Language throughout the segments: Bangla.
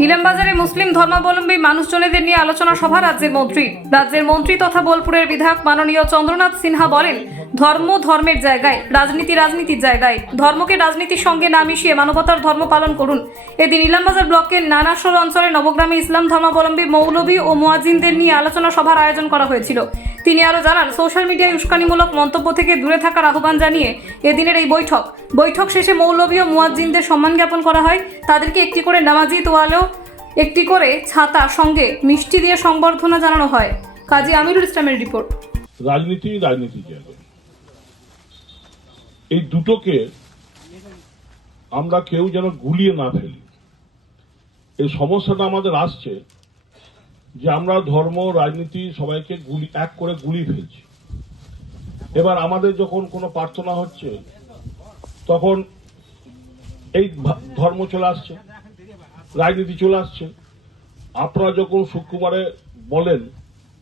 ইলামবাজারে মুসলিম ধর্মাবলম্বী মানুষজনেদের নিয়ে আলোচনা সভা রাজ্যের মন্ত্রী। রাজ্যের মন্ত্রী তথা বোলপুরের বিধায়ক মাননীয় চন্দ্রনাথ সিনহা বলেন, ধর্ম ধর্মের জায়গায়, রাজনীতি রাজনীতির জায়গায়। ধর্মকে রাজনীতির সঙ্গে না মিশিয়ে মানবতার ধর্ম পালন করুন। এদিন ইলামবাজার ব্লকের নানাসর অঞ্চলে নবগ্রামে ইসলাম ধর্মাবলম্বী মৌলভী ও মুয়াজিনদের নিয়ে আলোচনা সভার আয়োজন করা হয়েছিল। তিনি আরও জানান, সোশ্যাল মিডিয়ায় উস্কানিমূলক মন্তব্য থেকে দূরে থাকার আহ্বান জানিয়ে এদিনের এই বৈঠক। বৈঠক শেষে মৌলভী ও মুয়াজ্জিনদের সম্মান জ্ঞাপন করা হয়। তাদেরকে একটি করে নামাজি তোয়ালো একটি করে ছাতা সঙ্গে মিষ্টি দিয়ে সংবর্ধনা জানানো হয়। কাজী আমিরুল ইসলামের রিপোর্ট। রাজনীতি জায়গায় এই দুটোকে আমরা কেউ যেন গুলিয়ে না ফেলি। এই সমস্যাটা আমাদের আসছে যে আমরা ধর্ম, রাজনীতি সবাইকে গুলি, এক করে গুলি ফেলছি। এবার আমাদের যখন কোনো প্রার্থনা হচ্ছে, তখন এই ধর্ম চলে আসছে, রাজনীতি চলে আসছে। আপনারা যখন শুক্রবারে বলেন,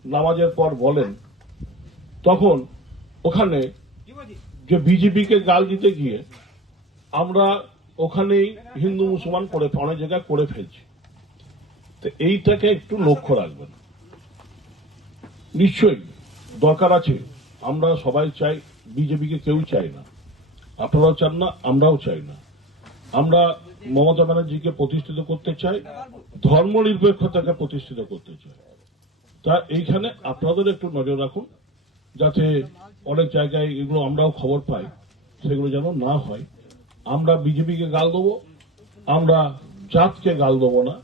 নামাজের পর বলেন, তখন ওখানে যে বিজেপিকে গাল দিতে গিয়ে আমরা ওখানেই হিন্দু মুসলমান করে অনেক জায়গায় করে ফেলছি। তো এইটাকে একটু লক্ষ্য রাখবেন। নিশ্চয়ই দরকার আছে। আমরা সবাই চাই, বিজেপিকে কেউ চাই না। আপনারাও চান না, আমরাও চাই না। আমরা মমতা ব্যানার্জিকে প্রতিষ্ঠিত করতে চাই ধর্ম নিরপেক্ষতাকে প্রতিষ্ঠিত করতে চাই। তা এইখানে আপনাদের একটু নজর রাখুন, যাতে অনেক জায়গায় এগুলো আমরাও খবর পাই, সেগুলো যেন না হয়। আমরা বিজেপিকে গাল দেবো, আমরা জাতকে গাল দেবো না।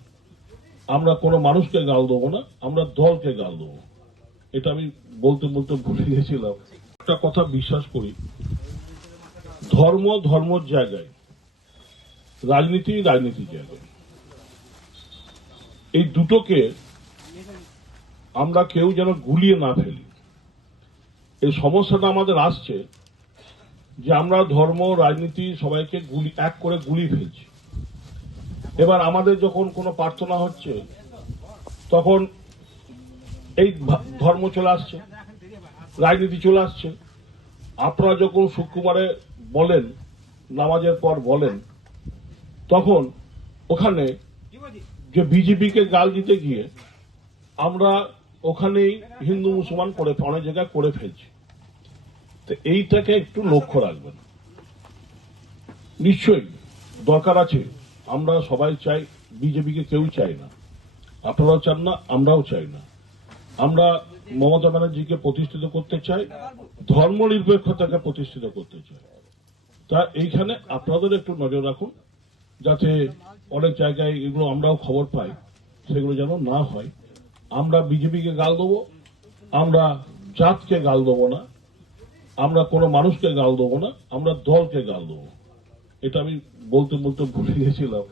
আমরা কোনো মানুষকে গাল দেবো না, আমরা দলকে গাল দেবো। এটা আমি বলতে বলতে ভুলে গেছিলাম। একটা কথা বিশ্বাস করি, ধর্ম ধর্মর জায়গায়, রাজনীতি রাজনীতির জায়গায়। এই দুটোকে আমরা কেউ যেন গুলিয়ে না ফেলি। এই সমস্যাটা আমাদের আসছে যে আমরা ধর্ম, রাজনীতি সবাইকে গুলি, এক করে গুলি ফেলছি। এবার আমাদের যখন কোনো প্রার্থনা হচ্ছে, তখন এই ধর্ম চলে আসছে, রাজনীতি চলে আসছে। আপনারা যখন শুক্রবারে বলেন, নামাজের পর বলেন, তখন ওখানে যে বিজেপিকে গাল দিতে গিয়ে আমরা ওখানেই হিন্দু মুসলমান করে অনেক জায়গায় করে ফেলছি। তো এইটাকে একটু লক্ষ্য রাখবেন। নিশ্চয়ই দরকার আছে। আমরা সবাই চাই, বিজেপিকে কেউ চাই না। আপনারাও চান না, আমরাও চাই না। আমরা মমতা ব্যানার্জিকে প্রতিষ্ঠিত করতে চাই ধর্ম নিরপেক্ষতাকে প্রতিষ্ঠিত করতে চাই। তা এইখানে আপনাদের একটু নজর রাখুন, যাতে অনেক জায়গায় এগুলো আমরাও খবর পাই, সেগুলো যেন না হয়। আমরা বিজেপিকে গাল দেবো, আমরা জাতকে গাল দেবো না, আমরা কোনো মানুষকে গাল দেবো না, আমরা দলকে গাল দেবো এটা আমি বলতে বলতে ভুলে গেছিলাম।